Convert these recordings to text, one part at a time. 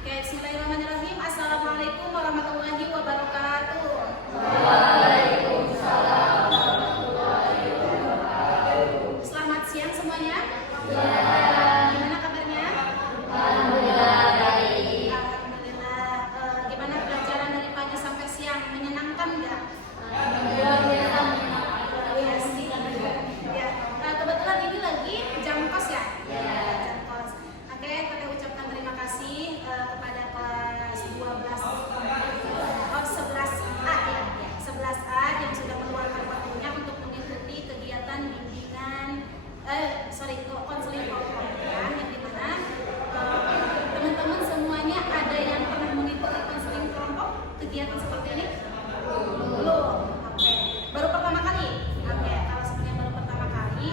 Oke, bismillahirrahmanirrahim. Assalamualaikum warahmatullahi wabarakatuh. Waalaikumsalam warahmatullahi wabarakatuh. Selamat siang semuanya. Ya. Gimana kabarnya? Alhamdulillah baik. Alhamdulillah. Gimana pelajaran dari pagi sampai siang? Menyenangkan nggak? Alhamdulillah menyenangkan. Iya sih. Ya. Kebetulan ini lagi jam kos ya? Ya. Jam kos. Oke, kita ucapkan terima kasih kepada kelas 12 11A ya. 11A yang sudah meluangkan waktunya untuk mengikuti kegiatan bimbingan konseling kelompok ya, yang dimana teman-teman semuanya ada yang pernah mengikuti konseling kelompok kegiatan seperti ini? Belum. Oke. Baru pertama kali. Oke, kalau sebenarnya baru pertama kali,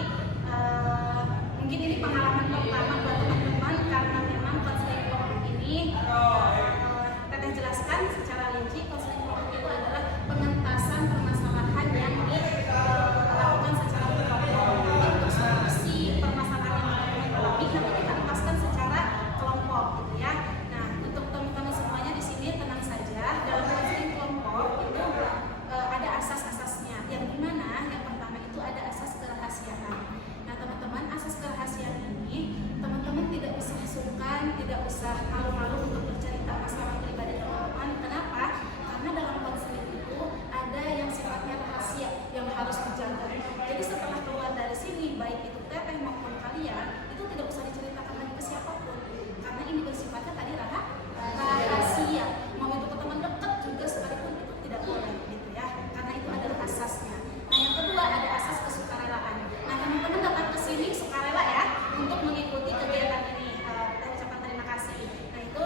mungkin ini pengalaman pertama buat teman-teman karena memang konseling kelompok ini Teteh jelaskan secara rinci. Konseling kelompok itu adalah pengentasan permasalahan yang dilakukan secara kelompok. Jadi untuk solusi permasalahan yang teman-teman alami nanti kita entaskan secara kelompok gitu ya. Nah, untuk teman-teman semuanya di sini tenang saja. Dalam konseling kelompok itu ada asas-asasnya. Yang dimana yang pertama itu ada asas kerahasiaan. Nah, teman-teman, asas kerahasiaan ini teman-teman tidak usah sungkan, tidak usah malu-malu untuk bercerita masalah pribadi teman-teman. Kenapa? Karena dalam konseling itu ada yang sifatnya rahasia yang harus dijaga. Jadi setelah keluar dari sini, baik itu teteh maupun kalian, itu tidak usah diceritakan lagi ke siapapun. Karena ini bersifatnya tadi rahasia. Mau itu ke teman dekat juga sekalipun itu tidak boleh gitu ya. Karena itu adalah asasnya. Nah, yang kedua ada asas kesukarelaan. Nah, teman-teman datang ke sini sukarela ya untuk mengikuti kegiatan ini. Kita ucapkan terima kasih. Nah, itu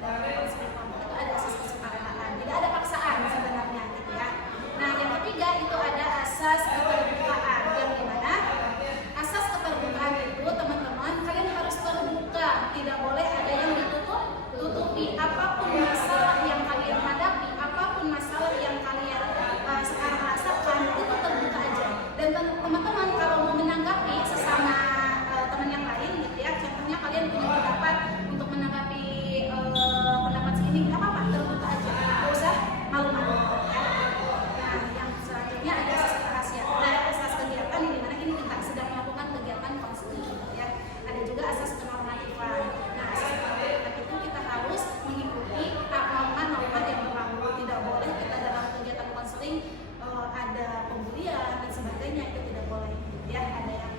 dalam konseling kelompok itu ada asas kesukarelaan. Tidak ada paksaan sebenarnya gitu ya. Nah, yang ketiga itu ada asas keterbukaan. Yang dimana asas keterbukaan itu teman-teman kalian harus terbuka. Tidak boleh ada yang ditutupi. Apapun masalah yang kalian hadapi, apapun masalah yang kalian sekarang rasakan, itu terbuka aja. Dan teman-teman kalau mau menanggapi sesama teman yang lain gitu ya, contohnya kalian punya pendapat untuk menanggapi pendapat sini, nggak apa-apa, terbuka aja, nggak usah malu-malu ya. Nah, yang selanjutnya ada asas kerahasiaan, ada asas kegiatan di mana ini kita sedang melakukan kegiatan konseling gitu ya. Ada juga asas kenormatifan. Nah, asas kenormatifan itu kita harus mengikuti norma-norma yang berlaku. Tidak boleh kita dalam kegiatan konseling ada pembulian dan sebagainya, itu tidak boleh ya. Ada yang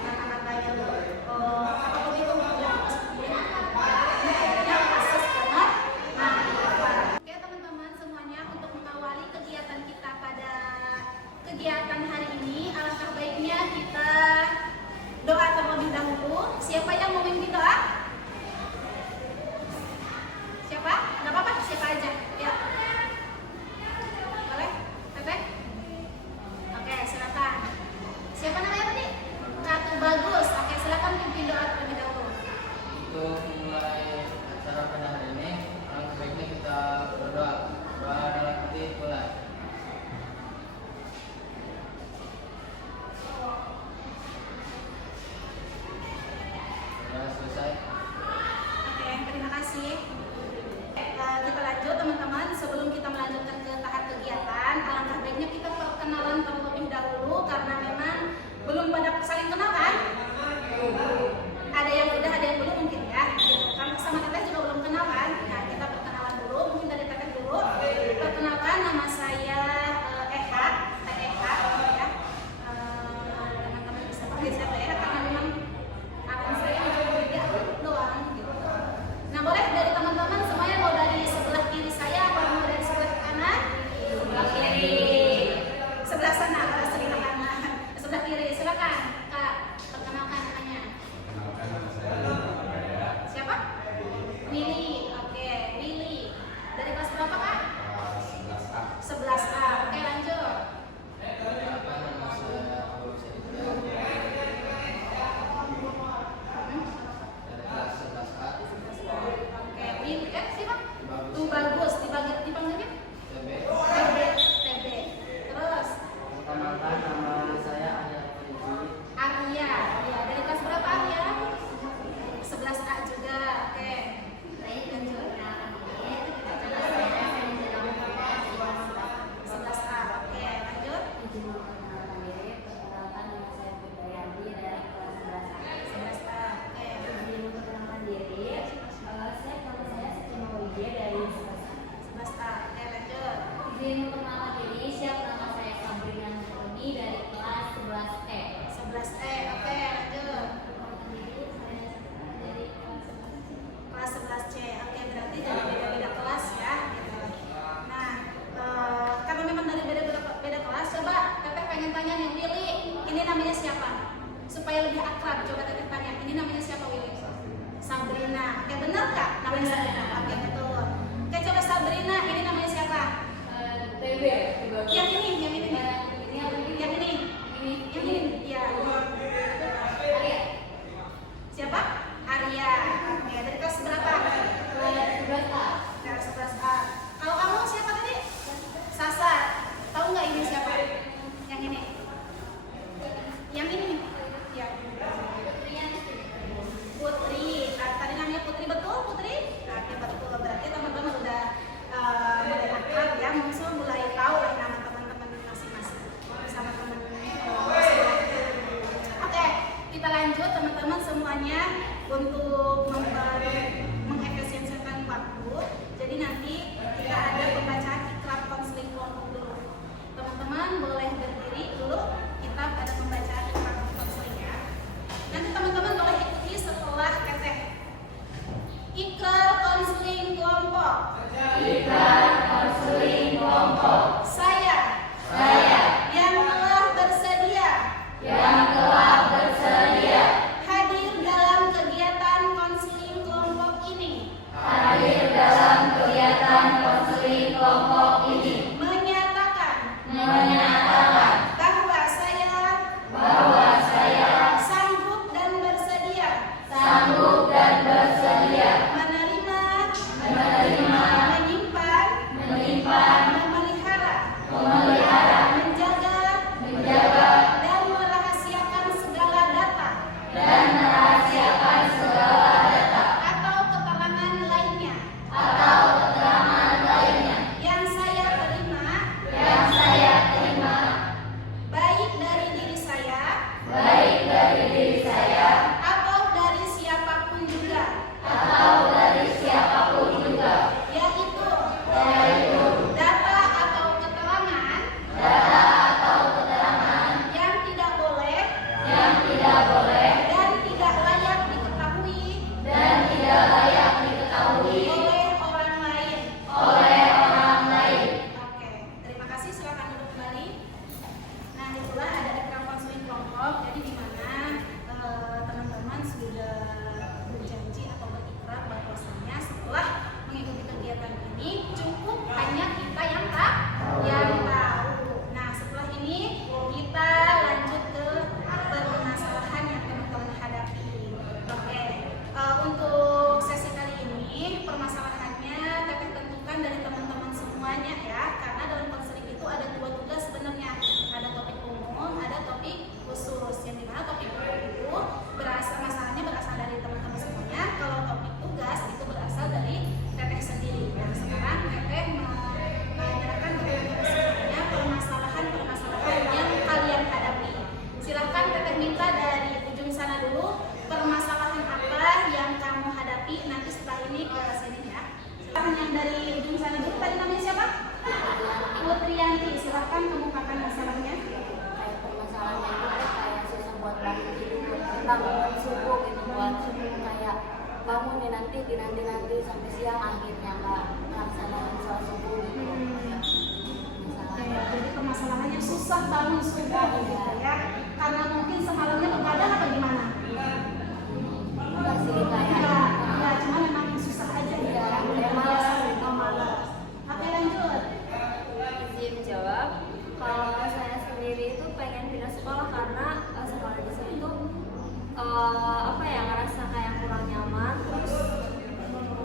kata-kata yang apapun itu yang asas kenormatifan. Oke teman-teman semuanya, untuk mengawali kegiatan kita pada kegiatan hari ini, alangkah baiknya kita doa terlebih dahulu. Siapa yang mau memimpin doa? Siapa? Nggak apa-apa, siapa aja ya. Boleh? Teteh? Oke, silakan. Siapa namanya tadi? Ratu Bagus. Oke, silakan pimpin doa terlebih dahulu. Untuk memulai acara pada hari ini, alangkah baiknya kita berdoa. Doa dalam hati mulai. Sudah selesai. Oke, terima kasih. Kita lanjut teman-teman. Sebelum kita melanjutkan ke tahap kegiatan, alangkah baiknya kita perkenalan terlebih dahulu karena memang belum pada saling kenal kan? Ada yang udah, ada yang belum mungkin ya. Sabrina. Oke, benar Kak? Namanya Sabrina. Oke, betul. Oke, coba Sabrina, ini namanya siapa? TB. Yang ini nih. Yang ini. Yang ini. Iya. Arya. Siapa? Arya. Oke, dari kelas berapa? Kelas 11A. Kelas 11A. Kalau kamu siapa tadi? Sasa. Tahu nggak ini siapa? Yang ini. Yang ini nih. Ya. Putri. Tadi namanya Putri, betul Putri? Oke, betul. Berarti teman-teman udah mulai akrab ya, muncul mulai tahu lah nama teman-teman masing-masing bersama teman. Oke, kita lanjut teman-teman semuanya untuk mengefisiensikan waktu. Jadi nanti kita ada pembacaan ikrab konseling kelompok dulu. Teman-teman boleh berdiri dulu. Kita ada pembacaan ikrab konseling ya. Nanti teman-teman boleh ikuti setelah teteh. Ikrar konseling kelompok. Ikrar konseling kelompok. Saya yang telah bersedia hadir dalam kegiatan konseling kelompok ini. Menyatakan bahwa saya sanggup dan bersedia menerima, menyimpan, memelihara, menjaga, dan merahasiakan segala data atau keterangan lainnya yang saya terima baik dari diri saya atau dari siapapun juga, yaitu data atau keterangan yang tidak boleh dan tidak layak diketahui oleh orang lain. Oke, terima kasih. Silakan duduk kembali. Nah, itulah ada ikrar konseling kelompok. Jadi di mana teman-teman sudah berjanji atau berikrar bahwasanya setelah mengikuti kegiatan ini cukup hanya kita yang tahu. Nah, setelah ini kita lanjut ke permasalahan yang teman-teman hadapi. Oke, untuk sesi kali ini permasalahannya teteh tentukan dari teman-teman semuanya ya, karena dalam konseling itu ada dua tugas sebenarnya, ada topik umum, ada topik khusus. Yang dimana topik umum itu masalahnya berasal dari teman-teman semuanya, kalau topik tugas itu berasal dari teteh sendiri. Nah, sekarang teteh menyerahkan ke teman-teman semuanya permasalahan yang kalian hadapi. Silahkan teteh minta dari ujung sana dulu, permasalahan apa yang kamu hadapi. Nanti setelah ini ke sini ya. Silahkan yang dari ujung sana dulu. Tadi namanya siapa? Putriyanti. Silahkan kemukakan masalahnya. Kayak permasalahannya itu kayak susah buat bangun tidur, bangun subuh gitu, buat subuh kayak bangun nih nanti sampai siang akhirnya nggak melaksanakan sholat subuh gitu. Oke, jadi permasalahannya susah bangun subuh gitu ya. Karena mungkin semalamnya begadang atau gimana? Enggak sih kayak Ya, cuma memang susah aja ya. Kayak malas. Oke, lanjut. izin jawab. Kalau saya sendiri itu pengen pindah sekolah karena sekolah di sini tuh ngerasa kayak kurang nyaman, terus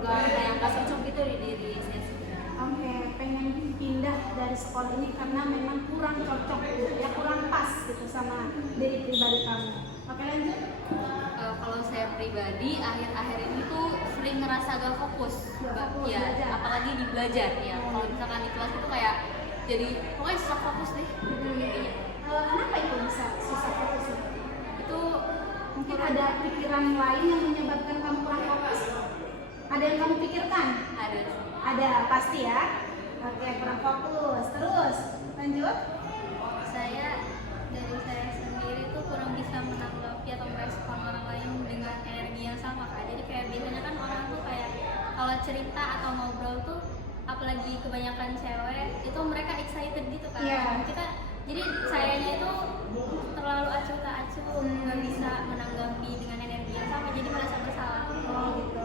nggak cocok gitu di diri saya sendiri. Oke, pengen pindah dari sekolah ini karena memang kurang cocok gitu ya, kurang pas gitu sama diri pribadi kamu. Oke, lanjut. Kalau saya pribadi akhir-akhir ini tuh sering ngerasa gak fokus, ya belajar. apalagi di belajar ya. Kalau misalkan di kelas itu kayak jadi pokoknya susah fokus deh. Intinya. Kenapa itu bisa susah fokus? Itu Mungkin ada pikiran lain yang menyebabkan kamu kurang fokus? Ada yang kamu pikirkan? ada sih. Ada, pasti ya. Oke, kurang fokus. Terus, lanjut. Dari saya sendiri tuh kurang bisa menanggapi atau merespon orang lain dengan energi yang sama Kak. Jadi kayak biasanya kan orang tuh kayak kalau cerita atau ngobrol tuh apalagi kebanyakan cewek itu mereka excited gitu kan. Iya. Jadi sayanya itu terlalu acuh tak acuh, nggak bisa menanggapi dengan energi yang sama, jadi merasa bersalah. Oh gitu.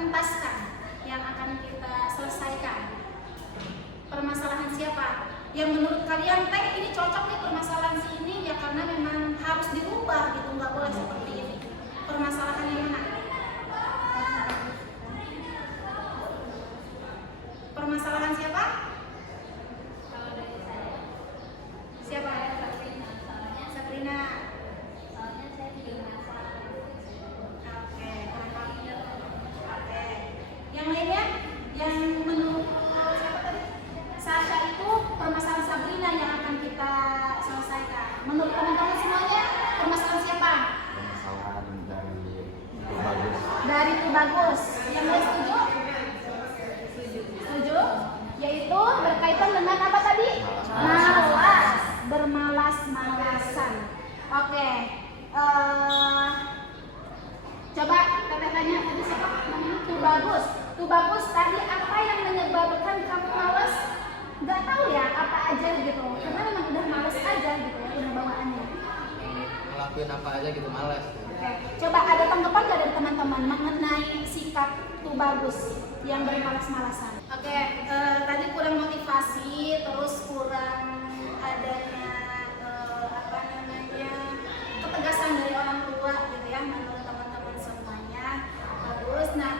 entaskan, yang akan kita selesaikan. Permasalahan siapa? Yang menurut kalian teh ini cocok nih permasalahan si ini ya, karena memang harus dirubah gitu, nggak boleh seperti ini. Permasalahan yang mana? Permasalahan siapa? Kalau dari saya, Siapa? Sabrina. Soalnya Sabrina. saya juga merasa Oke. Oke. Yang lainnya? Yang menurut siapa tadi? Sasha itu permasalahan Sabrina yang akan kita selesaikan. Menurut teman-teman semuanya, permasalahan siapa? Permasalahan dari itu bagus. Dari itu bagus. Yang lain setuju? Setuju? Yaitu berkaitan dengan apa tadi? Malas, bermalas-malasan. Oke. Coba teteh tanya tadi siapa namanya? Tuh bagus. Tuh bagus. Tadi apa yang menyebabkan kamu malas? Gak tahu ya apa aja gitu. Karena memang udah malas aja gitu ya punya bawaannya. Ngelakuin apa aja gitu malas. Oke, coba ada tanggapan nggak dari teman-teman mengenai sikap tuh bagus yang bermalas-malasan? Oke, tadi kurang motivasi, terus kurang adanya apa namanya ketegasan dari orang tua gitu ya, menurut teman-teman semuanya. Bagus. Nah,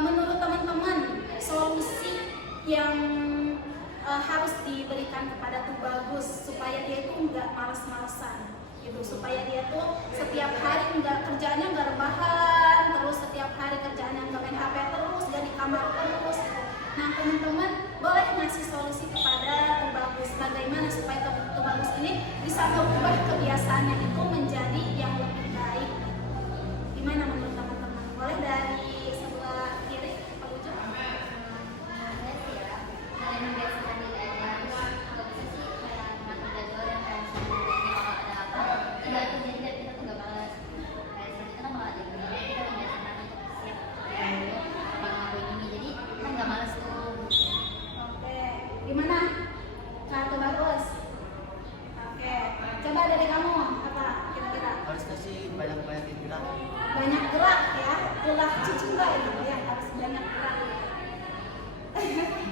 menurut teman-teman solusi yang harus diberikan kepada tuh bagus supaya dia itu nggak malas-malasan gitu, supaya dia tuh setiap hari nggak kerjaannya nggak rebahan terus, setiap hari kerjaannya nggak main HP terus, nggak di kamar terus gitu. Nah teman-teman boleh ngasih solusi kepada tuh bagus bagaimana supaya tuh bagus ini bisa berubah kebiasaannya itu menjadi yang lebih baik. Gimana menurut teman-teman? Boleh dari sebelah kiri Pak Ujo? Oke, gimana? Kak tuh bagus. Oke, coba dari kamu apa kira-kira? Harus kasih banyak-banyak gerak. Banyak gerak ya, ulah cicimba gitu ya, harus banyak gerak.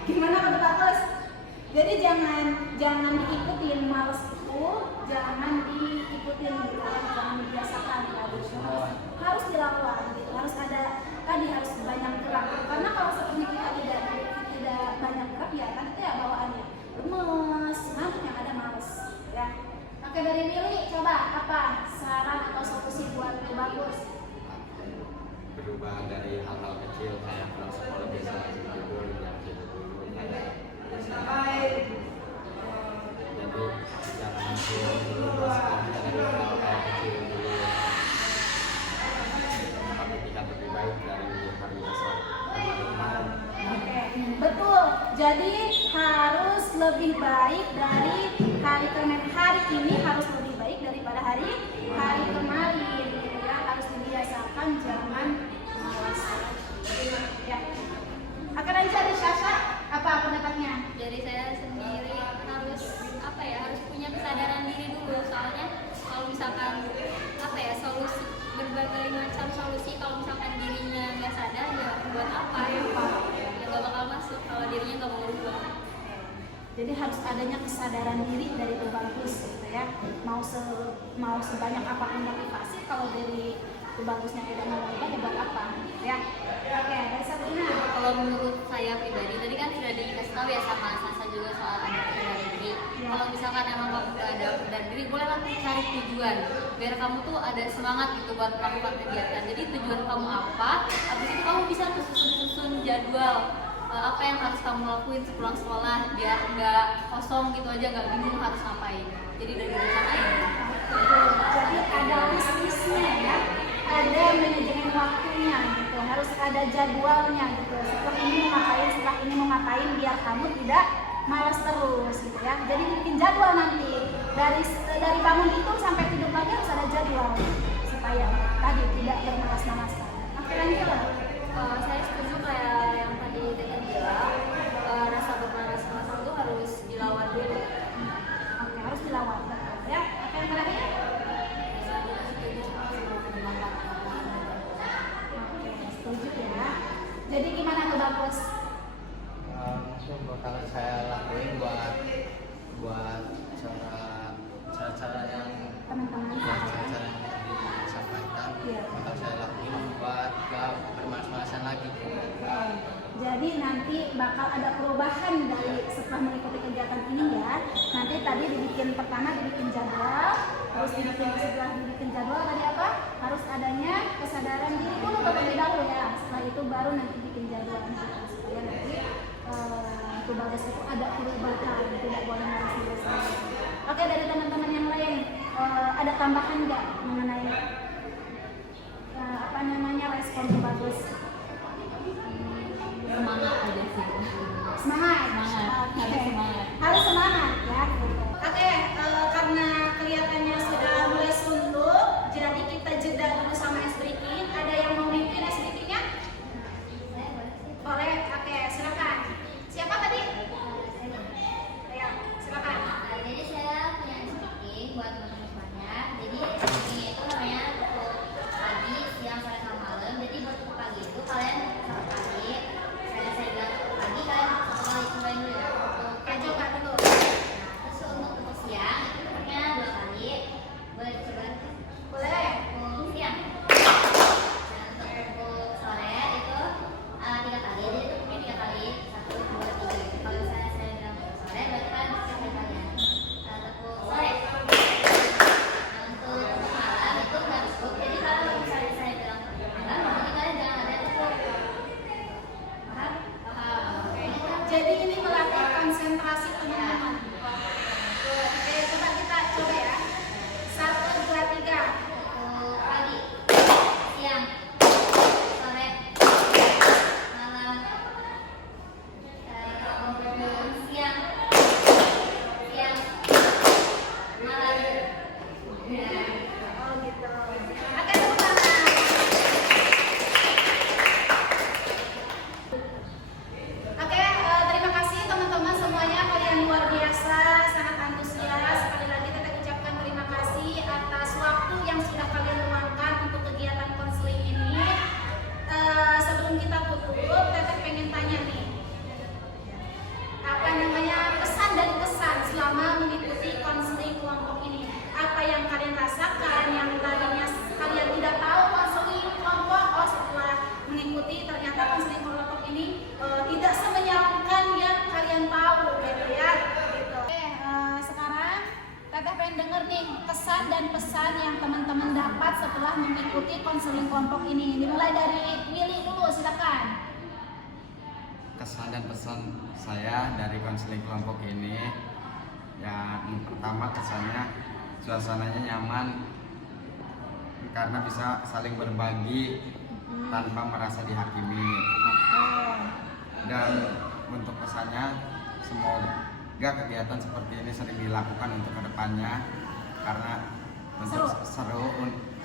Gimana Kak bagus? Jadi jangan diikutin males itu, jangan diikutin gitu ya, jangan dibiasakan bagus. Harus dilawan gitu, harus ada tadi harus banyak gerak. Karena kalau seperti kita tidak banyak gerak ya kan itu ya bawaannya lemes, ngantuk yang ada males ya. Oke dari Mili coba apa saran atau solusi buat tuh bagus? Berubah dari hal-hal kecil kayak pulang sekolah biasa tidur jam 7 dulu. Jadi jangan dulu berusaha dari hal kayak kecil dulu. Tapi tidak lebih baik dari hari esok. Oke, betul. Jadi harus lebih baik dari hari kemarin. Hari ini harus lebih baik daripada hari kemarin. Gitu ya, harus dibiasakan jangan malas. Ya. Akan lancar dari Sasha, apa pendapatnya? dari saya sendiri harus apa ya, harus punya kesadaran diri dulu. Soalnya kalau misalkan apa ya, solusi berbagai macam solusi kalau misalkan dirinya nggak sadar ya buat apa ya, nggak bakal masuk kalau dirinya nggak mau berubah. Jadi harus adanya kesadaran diri dari tuh bagus gitu ya. Mau sebanyak apapun motivasi kalau dari tuh bagusnya tidak mau berubah ya buat apa ya. Oke, dari Sabrina. Kalau menurut saya pribadi tadi kan sudah dikasih tahu ya sama Sasa juga soal ada kesadaran diri. Kalau misalkan emang kamu nggak ada kesadaran diri, boleh kamu cari tujuan biar kamu tuh ada semangat gitu buat melakukan kegiatan. Jadi tujuan kamu apa? Habis itu kamu bisa tuh susun jadwal apa yang harus kamu lakuin sepulang sekolah biar nggak kosong gitu aja, nggak bingung harus ngapain. Jadi dari rencanain. Jadi ada list-listnya ya, ada manajemen waktunya gitu, harus ada jadwalnya gitu. Setelah ini mau ngapain, setelah ini mau ngapain, biar kamu tidak malas terus gitu ya. Jadi bikin jadwal nanti dari bangun itu sampai tidur lagi harus ada jadwal supaya tadi tidak bermalas-malasan. Oke lanjut. Saya setuju kayak yang tadi Tete bilang, rasa bermalas-malasan itu harus dilawan dulu. Oke, harus dilawan ya. Oke yang terakhir. Oke, setuju ya. Jadi gimana tuh bagus? Mungkin bakal saya lakuin buat cara yang Teman-teman. cara yang disampaikan Iya. bakal saya lakuin buat gak bermalas-malasan lagi. Jadi nanti bakal ada perubahan dari setelah mengikuti kegiatan ini ya. Nanti tadi pertama dibikin jadwal, terus setelah dibikin jadwal tadi apa? Harus adanya kesadaran diri dulu terlebih dahulu ya. Setelah itu baru nanti bikin jadwal supaya nanti itu bagus itu ada perubahan, tidak boleh malas-malasan. Oke, dari teman-teman yang lain ada tambahan nggak mengenai respon tuh bagus? Semangat aja sih. Semangat. Semangat. Oke. Harus semangat. Harus semangat ya. Oke, karena kelihatannya sudah mulai suntuk, jadi kita jeda dulu sama es breaking. Ada yang mau mimpin es breakingnya? Boleh. Oke, silakan. Siapa tadi? Ya, silakan. Jadi saya punya speaking buat teman-teman semuanya. Jadi speaking itu namanya untuk pagi, siang, sore, sama malam. Jadi buat pagi itu kalian satu kali. Saya bilang pagi kalian satu kali cobain dulu ya. Untuk Oke, coba dulu. Nah, terus untuk siang itu dua kali. Boleh coba? Boleh. Untuk siang. Nah, untuk sore itu tiga kali. Jadi itu punya tiga kali. Satu, dua, tiga. Kalau saya bilang sore, berarti kan tiga kali ya. Untuk sore. Nah, untuk malam itu nggak cukup. Jadi kalau misalnya saya bilang malam, jadi kalian jangan ada yang cukup. Paham? Paham. Oke. Jadi ini melatih konsentrasi teman-teman. Oke, coba kita coba ya. 1, 2, 3. Untuk pagi, siang, sore, malam, untuk siang, malam. Ya. Oh gitu. Oke, tepuk tangan. Oke, terima kasih teman-teman semuanya. Kalian luar biasa, sangat antusias. Sekali lagi kita ucapkan terima kasih atas waktu yang sudah kalian luangkan untuk kegiatan konseling ini. Sebelum kita tutup, Teteh pengen tanya nih, pesan dan kesan selama mengikuti konseling kelompok ini. Apa yang kalian rasakan, yang tadinya kalian tidak tahu konseling kelompok, setelah mengikuti ternyata konseling kelompok ini tidak semenyeramkan yang kalian tahu, gitu ya. Gitu. Oke, sekarang Teteh pengen denger nih kesan dan pesan yang teman-teman dapat setelah mengikuti konseling kelompok ini. Dimulai dari Willy dulu, silakan. Kesan dan pesan saya dari konseling kelompok ini, ya yang pertama kesannya suasananya nyaman karena bisa saling berbagi tanpa merasa dihakimi. Dan untuk pesannya, semoga kegiatan seperti ini sering dilakukan untuk kedepannya karena untuk seru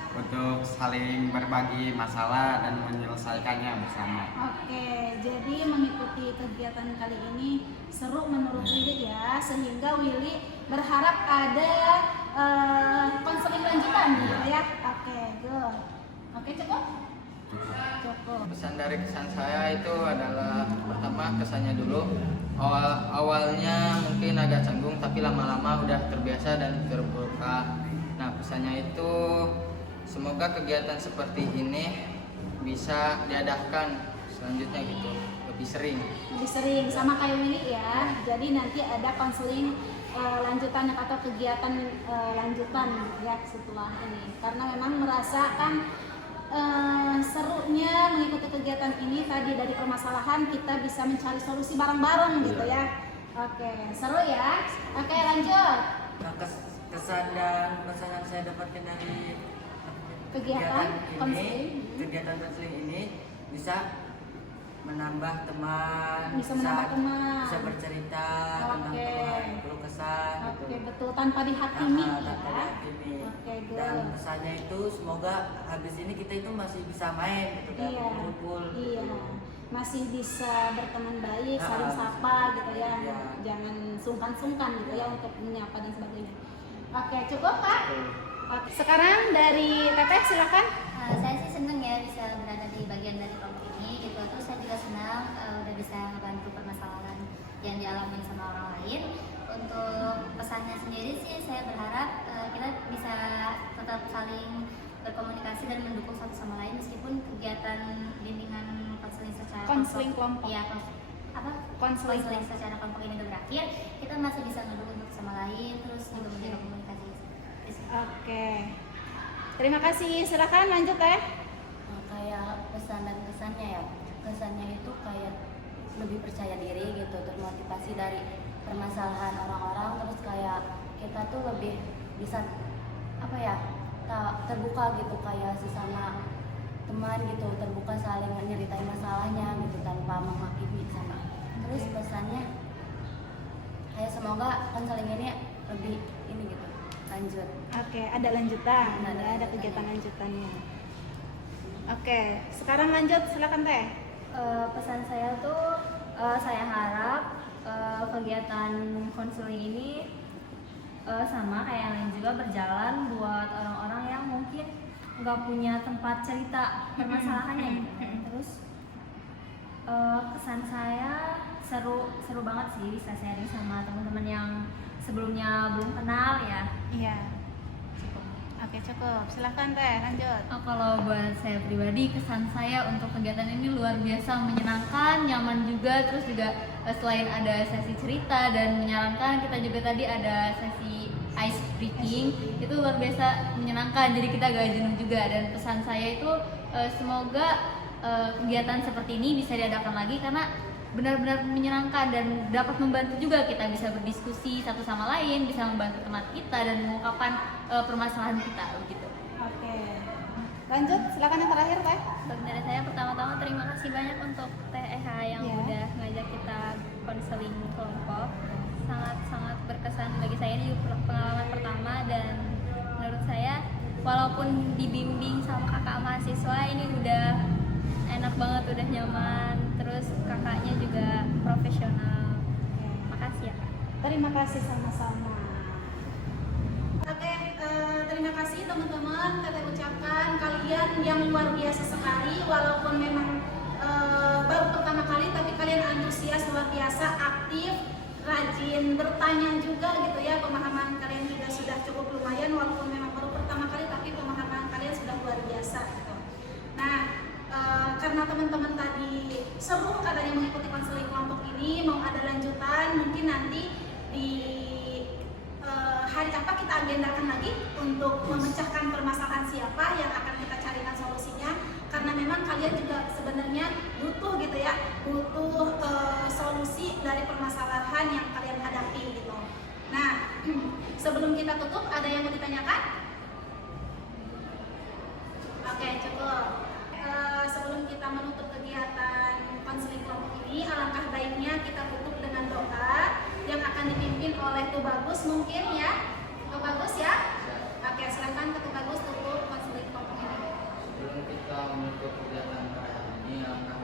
untuk saling berbagi masalah dan menyelesaikannya bersama. Oke, jadi mengikuti kegiatan kali ini seru menurut Willy ya, sehingga Willy berharap ada konseling lanjutan gitu ya. Oke, good. Oke, cukup? Cukup. Pesan dari kesan saya itu adalah pertama kesannya dulu awalnya mungkin agak canggung tapi lama-lama udah terbiasa dan terbuka. Nah pesannya itu semoga kegiatan seperti ini bisa diadakan selanjutnya gitu lebih sering. Lebih sering sama kayak Willy ya. Jadi nanti ada konseling lanjutan atau kegiatan lanjutan ya setelah ini. Karena memang merasakan serunya mengikuti kegiatan ini tadi dari permasalahan kita bisa mencari solusi bareng-bareng gitu ya. Oke, seru ya. Oke, lanjut. Nah, kesan dan pesan yang saya dapatkan dari Kegiatan kegiatan konseling ini bisa menambah teman, Bisa menambah teman. bisa bercerita tentang Oke. keluh kesah gitu. Oke, betul tanpa dihakimi Tanpa ya. dihakimi. Oke, Dan good. pesannya itu semoga habis ini kita itu masih bisa main gitu kan, Iya. kumpul. Iya. Masih bisa berteman baik, saling sapa gitu ya. Iya. Jangan sungkan-sungkan gitu ya untuk menyapa dan sebagainya. Oke, cukup Kak? Oke, sekarang dari Teteh silakan. Saya sih seneng ya bisa berada di bagian dari kelompok ini gitu. Terus saya juga konseling kelompok. Iya, Konseling konseling secara kelompok ini udah berakhir, kita masih bisa ngedukung satu sama lain, terus juga menjaga komunikasi. Oke. Terima kasih. Silakan lanjut Teh. Kayak pesan dan kesannya ya, kesannya itu kayak lebih percaya diri gitu, termotivasi dari permasalahan orang-orang, terus kayak kita tuh lebih bisa apa ya, terbuka gitu kayak sesama teman gitu, terbuka saling nyeritain masalahnya gitu tanpa menghakimi sama. Terus pesannya kayak semoga konseling ini lebih ini gitu lanjut. Oke, ada lanjutan. Ada Ada lanjutannya. kegiatan lanjutannya. Oke, sekarang lanjut. Silakan Teh. Pesan saya tuh saya harap kegiatan konseling ini sama kayak yang lain juga berjalan buat orang-orang yang mungkin nggak punya tempat cerita permasalahannya gitu. Terus kesan saya seru banget sih bisa sharing sama teman-teman yang sebelumnya belum kenal ya. Iya. Oke, cukup. Silakan Teh, lanjut. Kalau buat saya pribadi, kesan saya untuk kegiatan ini luar biasa menyenangkan, nyaman juga, terus juga selain ada sesi cerita dan menyarankan, kita juga tadi ada sesi ice breaking, itu luar biasa menyenangkan, jadi kita gak jenuh juga. Dan pesan saya itu semoga kegiatan seperti ini bisa diadakan lagi karena benar-benar menyenangkan dan dapat membantu juga, kita bisa berdiskusi satu sama lain, bisa membantu teman kita dan mengungkapkan permasalahan kita begitu. Oke. Lanjut, silakan yang terakhir Teh. Untuk dari saya pertama-tama terima kasih banyak untuk TEH yang Iya. udah ngajak kita konseling kelompok. Sangat-sangat berkesan bagi saya, ini juga pengalaman pertama dan menurut saya walaupun dibimbing sama kakak mahasiswa ini udah enak banget, udah nyaman, terus kakaknya juga profesional. Makasih ya Kak. Terima kasih sama-sama. Oke, terima kasih teman-teman. Kita ucapkan kalian yang luar biasa sekali, walaupun memang baru pertama kali, tapi kalian antusias luar biasa, aktif, rajin bertanya juga gitu ya. Pemahaman kalian juga sudah cukup lumayan, walaupun memang baru pertama kali, tapi pemahaman kalian sudah luar biasa gitu. Nah, karena teman-teman tadi seru katanya mengikuti konseling kelompok ini, mau ada lanjutan, mungkin nanti di hari apa kita agendakan lagi untuk memecahkan permasalahan siapa yang akan kita carikan solusinya, karena memang kalian juga sebenarnya butuh gitu ya, butuh solusi dari permasalahan yang kalian hadapi gitu. Nah, sebelum kita tutup, ada yang mau ditanyakan? Oke, cukup. Sebelum kita menutup kegiatan konseling kelompok ini, alangkah baiknya kita tutup dengan doa yang akan dipimpin oleh Tubagus mungkin ya. Tubagus ya. Oke, silakan Tubagus tutup konseling kelompok ini. Sebelum kita menutup kegiatan pada hari ini, alangkah